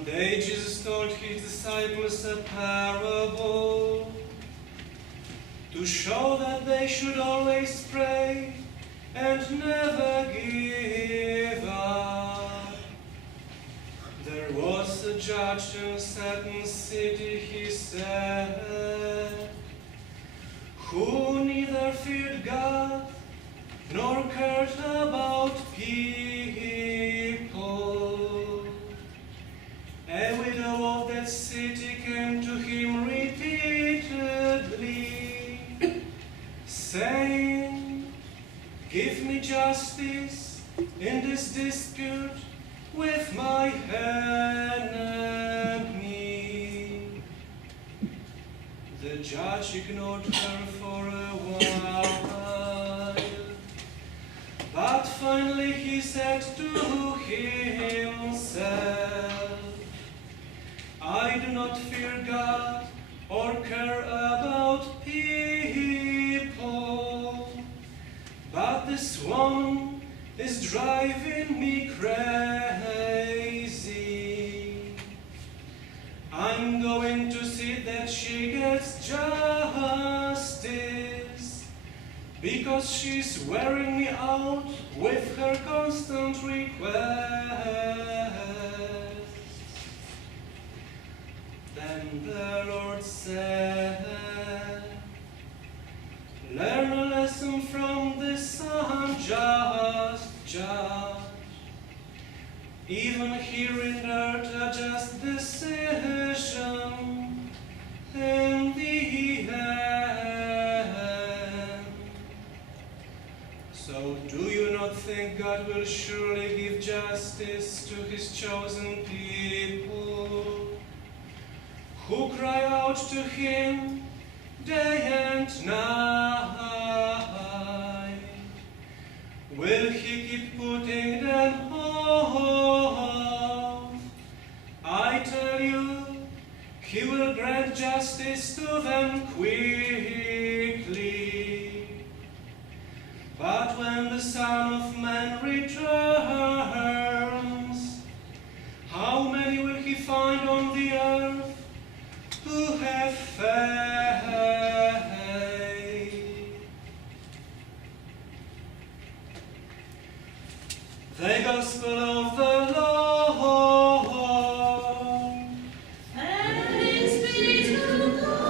One day Jesus told his disciples a parable to show that they should always pray and never give up. There was a judge in a certain city, he said, who neither feared God nor cared about people. A widow of that city came to him repeatedly, saying, give me justice in this dispute with my enemy. The judge ignored her for a while, but finally he said to himself, I do not fear God or care about people, but this woman is driving me crazy. I'm going to see that she gets justice, because she's wearing me out with her constant requests. Then the Lord said, learn a lesson from this unjust judge. Even he rendered a just decision in the end. So do you not think God will surely give justice to his chosen people, who cry out to him day and night? Will he keep putting them off? I tell you, he will grant justice to them quickly. But when the Son of Man returns, how many will he find on the earth who have faith? The Gospel of the Lord. Thanks be to Christ.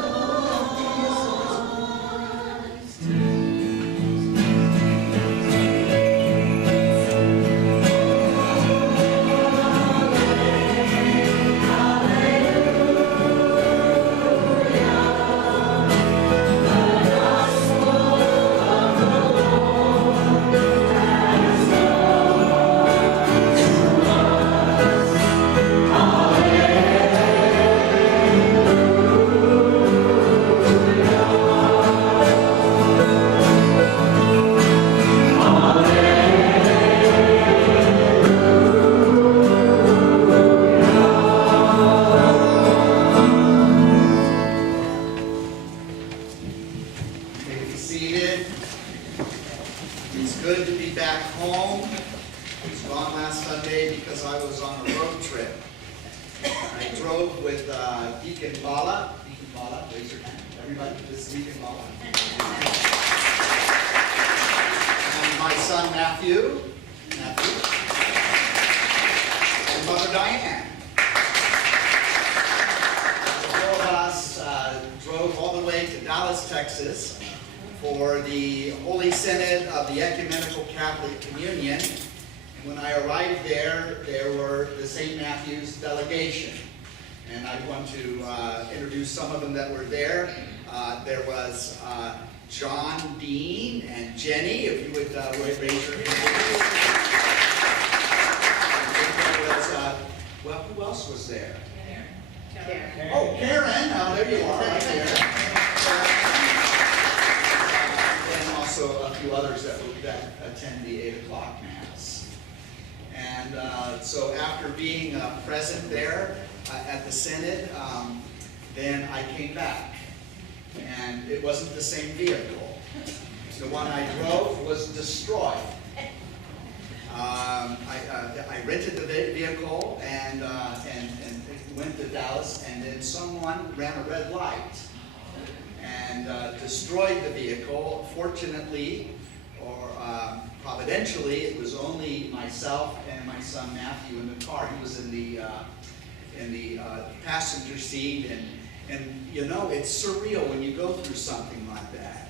Texas for the Holy Synod of the Ecumenical Communion. And when I arrived there, there were the St. Matthew's delegation. And I want to introduce some of them that were there. There was John Dean and Jenny, if you would raise your hand. Well, who else was there? Karen. Oh, Karen. There you are, right there. And also a few others that attend the 8 o'clock Mass. And so after being present there at the Synod, then I came back. And it wasn't the same vehicle. The one I drove was destroyed. I rented the vehicle and went to Dallas, and then someone ran a red light and destroyed the vehicle. Fortunately, or providentially, it was only myself and my son Matthew in the car. He was in the passenger seat, and you know, it's surreal when you go through something like that.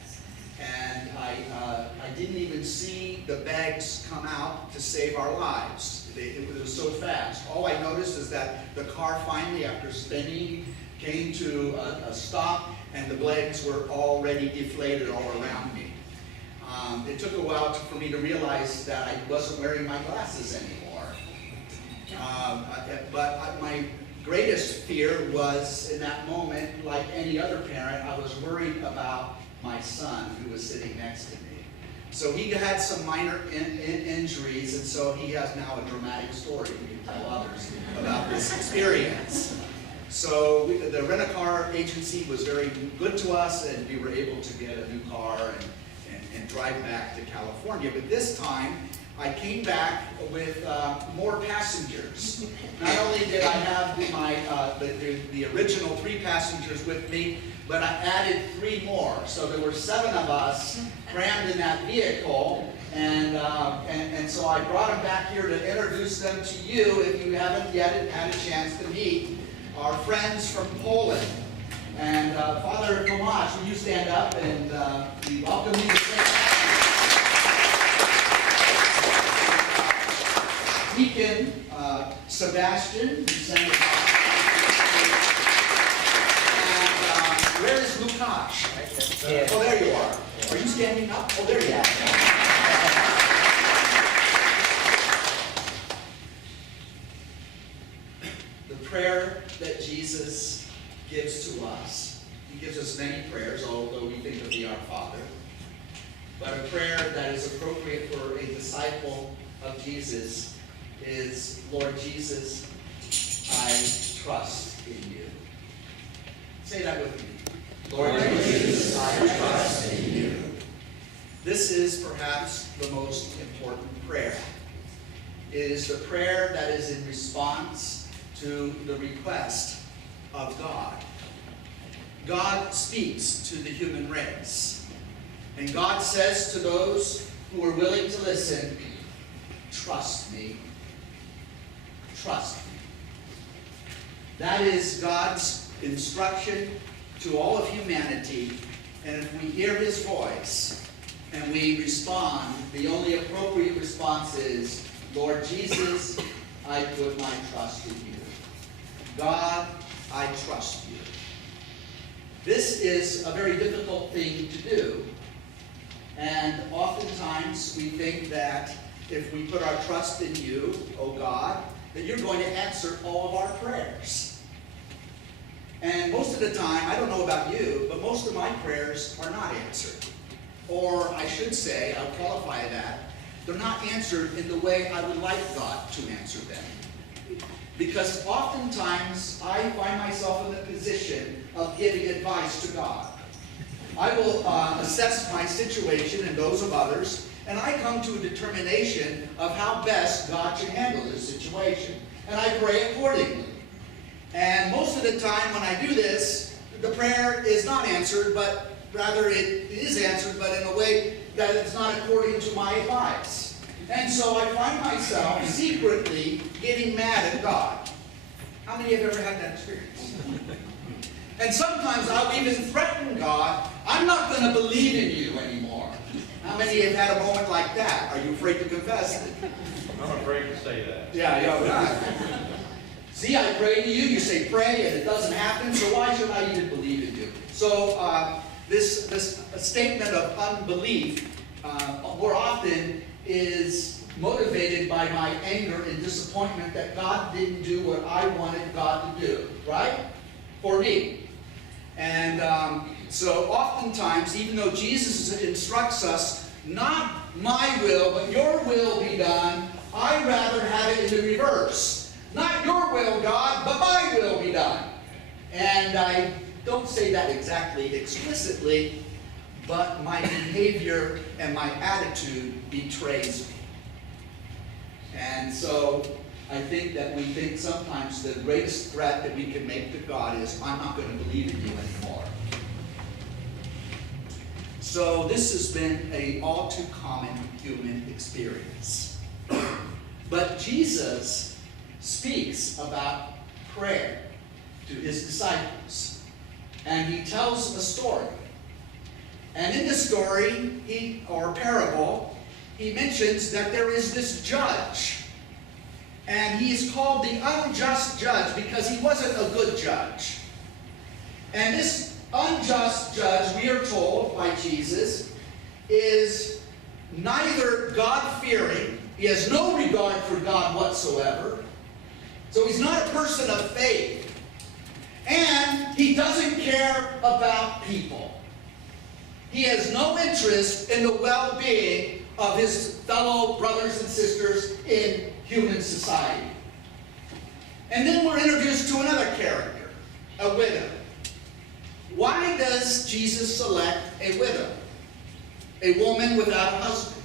And I didn't even see the bags come out to save our lives. It was so fast. All I noticed is that the car finally, after spinning, came to a stop, and the bags were already deflated all around me. It took a while for me to realize that I wasn't wearing my glasses anymore. But my greatest fear was, in that moment, like any other parent, I was worried about my son who was sitting next to me. So he had some minor injuries, and so he has now a dramatic story we can tell others about this experience. So the rent-a-car agency was very good to us, and we were able to get a new car and drive back to California. But this time, I came back with more passengers. Not only did I have my the original 3 passengers with me, but I added 3 more. So there were 7 of us crammed in that vehicle, and so I brought them back here to introduce them to you if you haven't yet had a chance to meet our friends from Poland. And Father Tomasz, will you stand up, and we welcome you to stand up. Deacon Sebastian, who sang it. And where is Lukáš? Oh, there you are. Are you standing up? Oh, there you are. The prayer that Jesus gives to us. He gives us many prayers, although we think of the Our Father. But a prayer that is appropriate for a disciple of Jesus is, Lord Jesus, I trust in you. Say that with me. Lord Jesus, I trust in you. This is perhaps the most important prayer. It is the prayer that is in response to the request of God. God speaks to the human race. And God says to those who are willing to listen, trust me. Trust me. That is God's instruction to all of humanity. And if we hear his voice and we respond, the only appropriate response is, Lord Jesus, I put my trust in you. God, I trust you. This is a very difficult thing to do. And oftentimes we think that if we put our trust in you, oh God, that you're going to answer all of our prayers. And most of the time, I don't know about you, but most of my prayers are not answered. Or I should say, I'll qualify that, they're not answered in the way I would like God to answer them. Because oftentimes, I find myself in the position of giving advice to God. I will assess my situation and those of others, and I come to a determination of how best God should handle this situation. And I pray accordingly. And most of the time when I do this, the prayer is not answered, but rather it is answered, but in a way that it's not according to my advice. And so I find myself secretly getting mad at God. How many have ever had that experience? And sometimes I'll even threaten God, I'm not going to believe in you anymore. How many have had a moment like that? Are you afraid to confess it? I'm afraid to say that. Yeah. See, I pray to you, you say pray, and it doesn't happen, so why should I even believe in you? So this statement of unbelief more often is motivated by my anger and disappointment that God didn't do what I wanted God to do, right? For me. And so oftentimes, even though Jesus instructs us, not my will, but your will be done, I'd rather have it in the reverse. Not your will, God, but my will be done. And I don't say that exactly explicitly, but my behavior and my attitude betrays me. And so I think that we think sometimes the greatest threat that we can make to God is, I'm not going to believe in you anymore. So this has been an all too common human experience. But Jesus speaks about prayer to his disciples. And he tells a story. And in the story, or parable, he mentions that there is this judge. And he is called the unjust judge because he wasn't a good judge. And this unjust judge, we are told by Jesus, is neither God-fearing. He has no regard for God whatsoever. So he's not a person of faith. And he doesn't care about people. He has no interest in the well-being of his fellow brothers and sisters in human society. And then we're introduced to another character, a widow. Why does Jesus select a widow? A woman without a husband.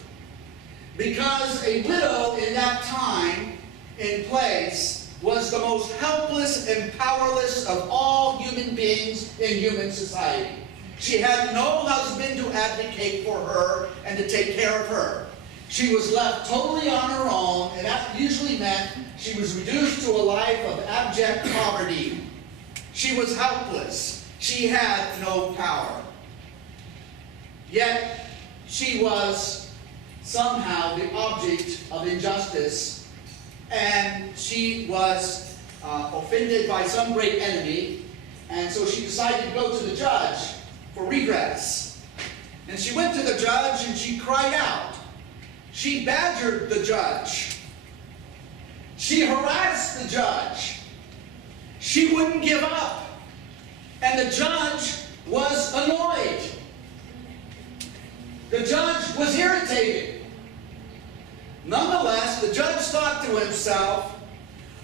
Because a widow in that time and place was the most helpless and powerless of all human beings in human society. She had no husband to advocate for her and to take care of her. She was left totally on her own, and that usually meant she was reduced to a life of abject poverty. She was helpless. She had no power. Yet, she was somehow the object of injustice, and she was offended by some great enemy, and so she decided to go to the judge for redress. And she went to the judge and she cried out. She badgered the judge. She harassed the judge. She wouldn't give up. And the judge was annoyed. The judge was irritated. Nonetheless, the judge thought to himself,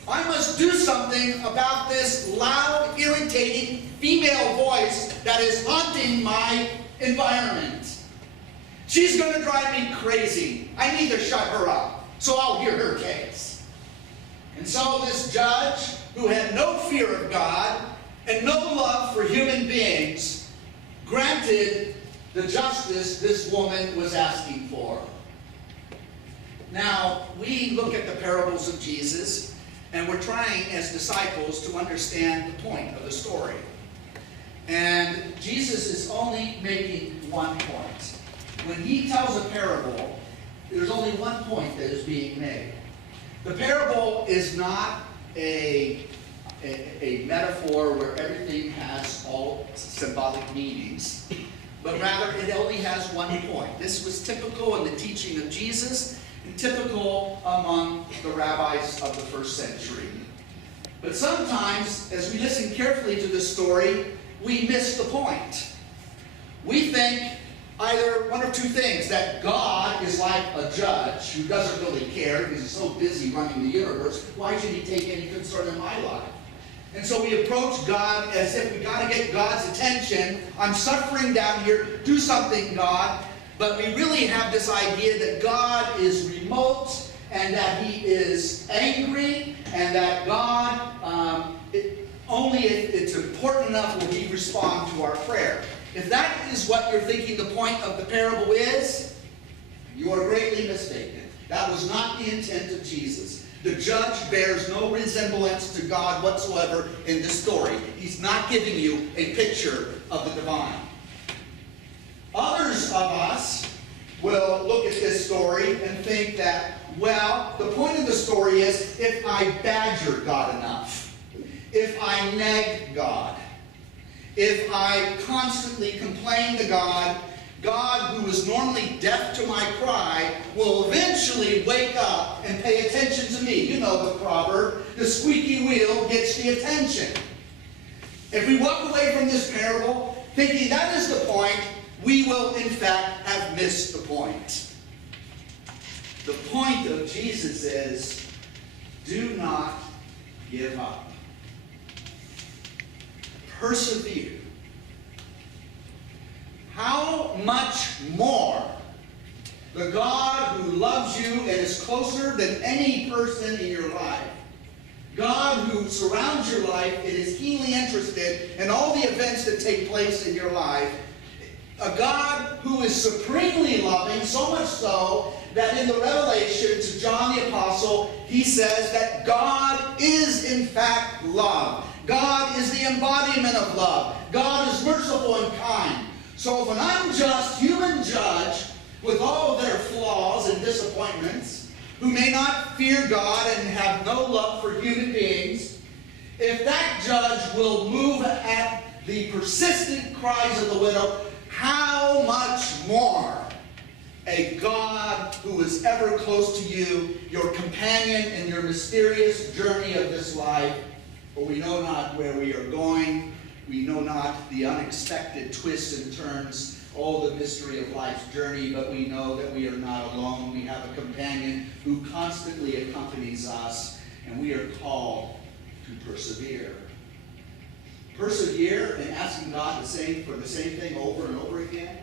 I must do something about this loud, irritating female voice that is haunting my environment. She's going to drive me crazy. I need to shut her up, so I'll hear her case. And so this judge, who had no fear of God and no love for human beings, granted the justice this woman was asking for. Now, we look at the parables of Jesus, and we're trying as disciples to understand the point of the story. And Jesus is only making one point. When he tells a parable, there's only one point that is being made. The parable is not a metaphor where everything has all symbolic meanings, but rather it only has one point. This was typical in the teaching of Jesus and typical among the rabbis of the first century. But sometimes, as we listen carefully to this story, we miss the point. We think either one of two things, that God is like a judge who doesn't really care because he's so busy running the universe. Why should he take any concern in my life? And so we approach God as if we got to get God's attention. I'm suffering down here. Do something, God. But we really have this idea that God is remote and that he is angry and that God, only if it's important enough will he respond to our prayer. If that is what you're thinking the point of the parable is, you are greatly mistaken. That was not the intent of Jesus. The judge bears no resemblance to God whatsoever in this story. He's not giving you a picture of the divine. Others of us will look at this story and think that, well, the point of the story is if I badger God enough, if I nag God, if I constantly complain to God, God, who is normally deaf to my cry, will eventually wake up and pay attention to me. You know the proverb, the squeaky wheel gets the attention. If we walk away from this parable thinking that is the point, we will in fact have missed the point. The point of Jesus is, do not give up. Persevere. How much more The God who loves you and is closer than any person in your life. God who surrounds your life and is keenly interested in all the events that take place in your life. A God who is supremely loving, so much so that in the Revelation to John the Apostle, he says that God is in fact love. God is the embodiment of love. God is merciful and kind. So if an unjust human judge with all of their flaws and disappointments, who may not fear God and have no love for human beings, if that judge will move at the persistent cries of the widow, how much more a God who is ever close to you, your companion in your mysterious journey of this life, for we know not where we are going, we know not the unexpected twists and turns, all the mystery of life's journey, but we know that we are not alone. We have a companion who constantly accompanies us, and we are called to persevere. Persevere in asking God for the same thing over and over again?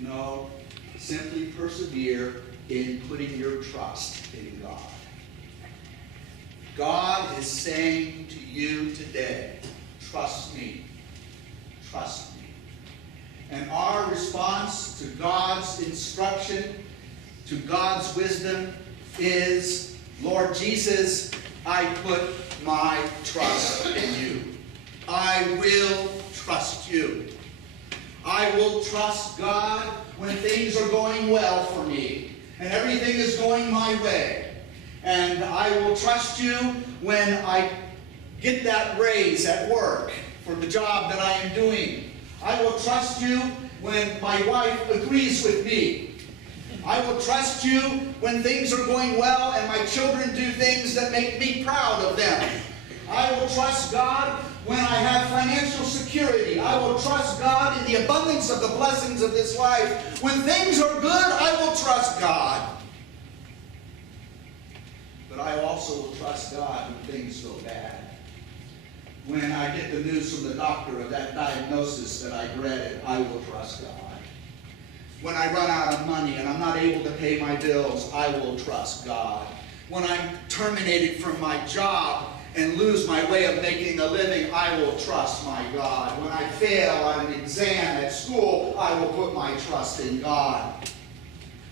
No. Simply persevere in putting your trust in God. God is saying to you today, trust me. Trust me. And our response to God's instruction, to God's wisdom is, Lord Jesus, I put my trust in you. I will trust you. I will trust God when things are going well for me and everything is going my way. And I will trust you when I get that raise at work for the job that I am doing. I will trust you when my wife agrees with me. I will trust you when things are going well and my children do things that make me proud of them. I will trust God when I have financial security. I will trust God in the abundance of the blessings of this life. When things are good, I will trust God. But I also will trust God when things go bad. When I get the news from the doctor of that diagnosis that I dreaded, I will trust God. When I run out of money and I'm not able to pay my bills, I will trust God. When I'm terminated from my job and lose my way of making a living, I will trust my God. When I fail on an exam at school, I will put my trust in God.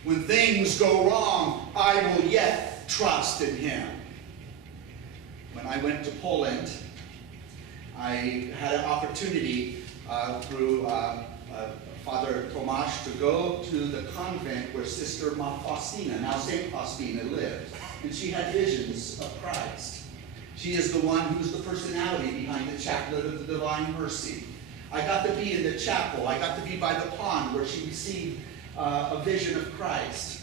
When things go wrong, I will yet trust in Him. When I went to Poland, I had an opportunity through Father Tomasz to go to the convent where Sister Faustina, now Saint Faustina, lived. And she had visions of Christ. She is the one who's the personality behind the Chaplet of the Divine Mercy. I got to be in the chapel. I got to be by the pond where she received a vision of Christ.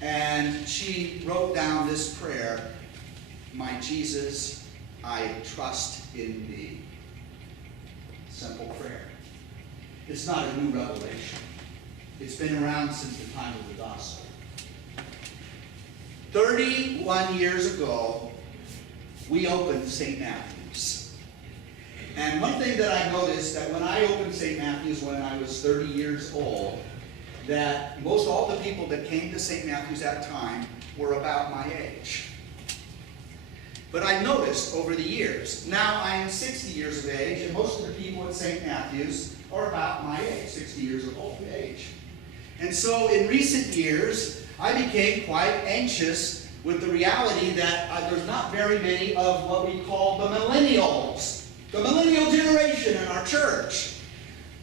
And she wrote down this prayer, "My Jesus, I trust in thee." Simple prayer. It's not a new revelation. It's been around since the time of the gospel. 31 years ago, we opened St. Matthew's. And one thing that I noticed, that when I opened St. Matthew's when I was 30 years old, that most all the people that came to St. Matthew's at that time were about my age. But I noticed over the years, now I am 60 years of age, and most of the people at St. Matthew's are about my age, 60 years of old age. And so in recent years, I became quite anxious with the reality that there's not very many of what we call the millennials, the millennial generation in our church.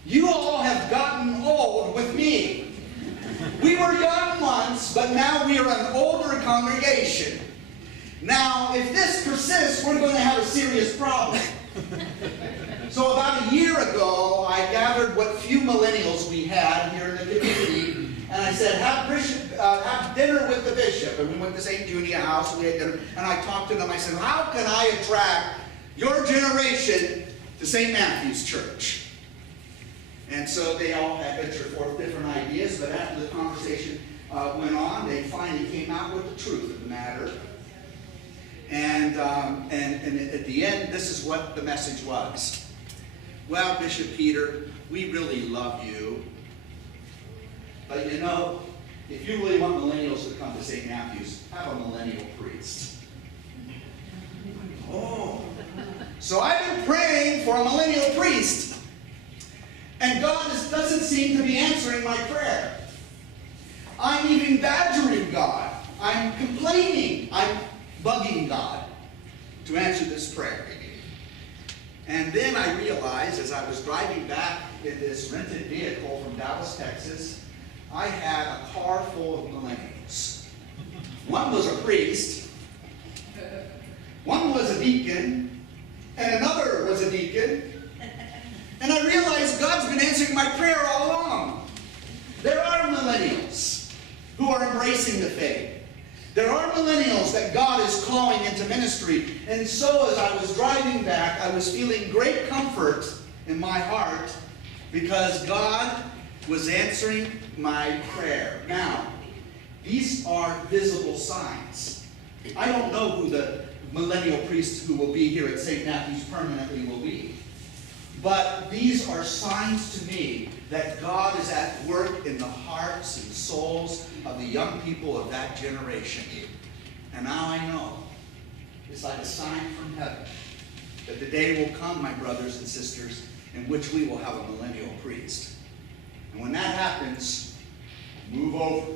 You all have gotten old with me. We were young once, but now we are an older congregation. Now, if this persists, we're going to have a serious problem. So about a year ago, I gathered what few millennials we had here in the community, and I said, have dinner with the bishop. And we went to St. Junia House, and we had dinner, and I talked to them. I said, how can I attract your generation to St. Matthew's Church? And so they all had ventured forth different ideas, but after the conversation went on, they finally came out with the truth of the matter. And at the end, this is what the message was. Well, Bishop Peter, we really love you. But you know, if you really want millennials to come to St. Matthew's, have a millennial priest. Oh. So I've been praying for a millennial priest, and God doesn't seem to be answering my prayer. I'm even badgering God. I'm complaining. I'm bugging God to answer this prayer. And then I realized, as I was driving back in this rented vehicle from Dallas, Texas, I had a car full of millennials. One was a priest, one was a deacon, and another was a deacon. And I realized God's been answering my prayer all along. There are millennials who are embracing the faith. There are millennials that God is calling into ministry. And so as I was driving back, I was feeling great comfort in my heart because God was answering my prayer. Now, these are visible signs. I don't know who the millennial priest who will be here at St. Matthew's permanently will be. But these are signs to me that God is at work in the hearts and souls of the young people of that generation. And now I know, it's like a sign from heaven, that the day will come, my brothers and sisters, in which we will have a millennial priest. And when that happens, move over.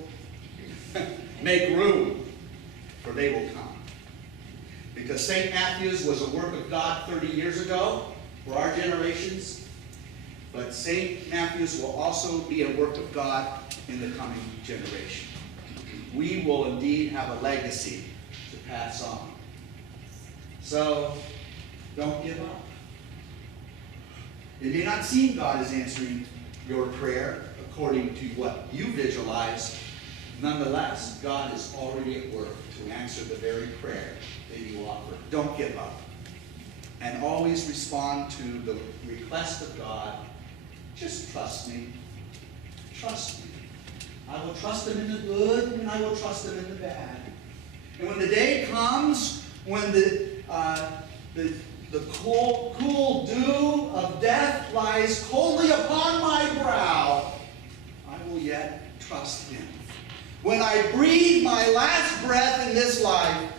Make room, for they will come. Because St. Matthew's was a work of God 30 years ago, for our generations, but St. Matthew's will also be a work of God in the coming generation. We will indeed have a legacy to pass on. So, don't give up. It may not seem God is answering your prayer according to what you visualize. Nonetheless, God is already at work to answer the very prayer that you offer. Don't give up. And always respond to the request of God. Just trust me. Trust me. I will trust him in the good, and I will trust him in the bad. And when the day comes, when the cool dew of death lies coldly upon my brow, I will yet trust him. When I breathe my last breath in this life,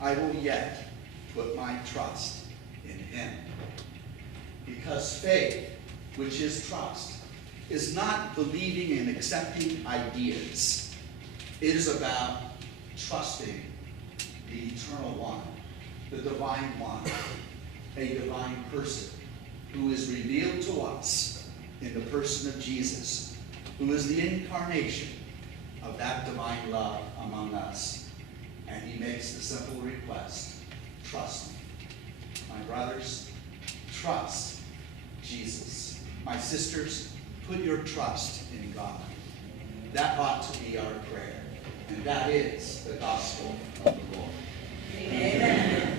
I will yet put my trust in him. Because faith, which is trust, is not believing and accepting ideas. It is about trusting the eternal one, the divine one, a divine person who is revealed to us in the person of Jesus, who is the incarnation of that divine love among us. And he makes the simple request, trust me. My brothers, trust Jesus. My sisters, put your trust in God. That ought to be our prayer. And that is the gospel of the Lord. Amen.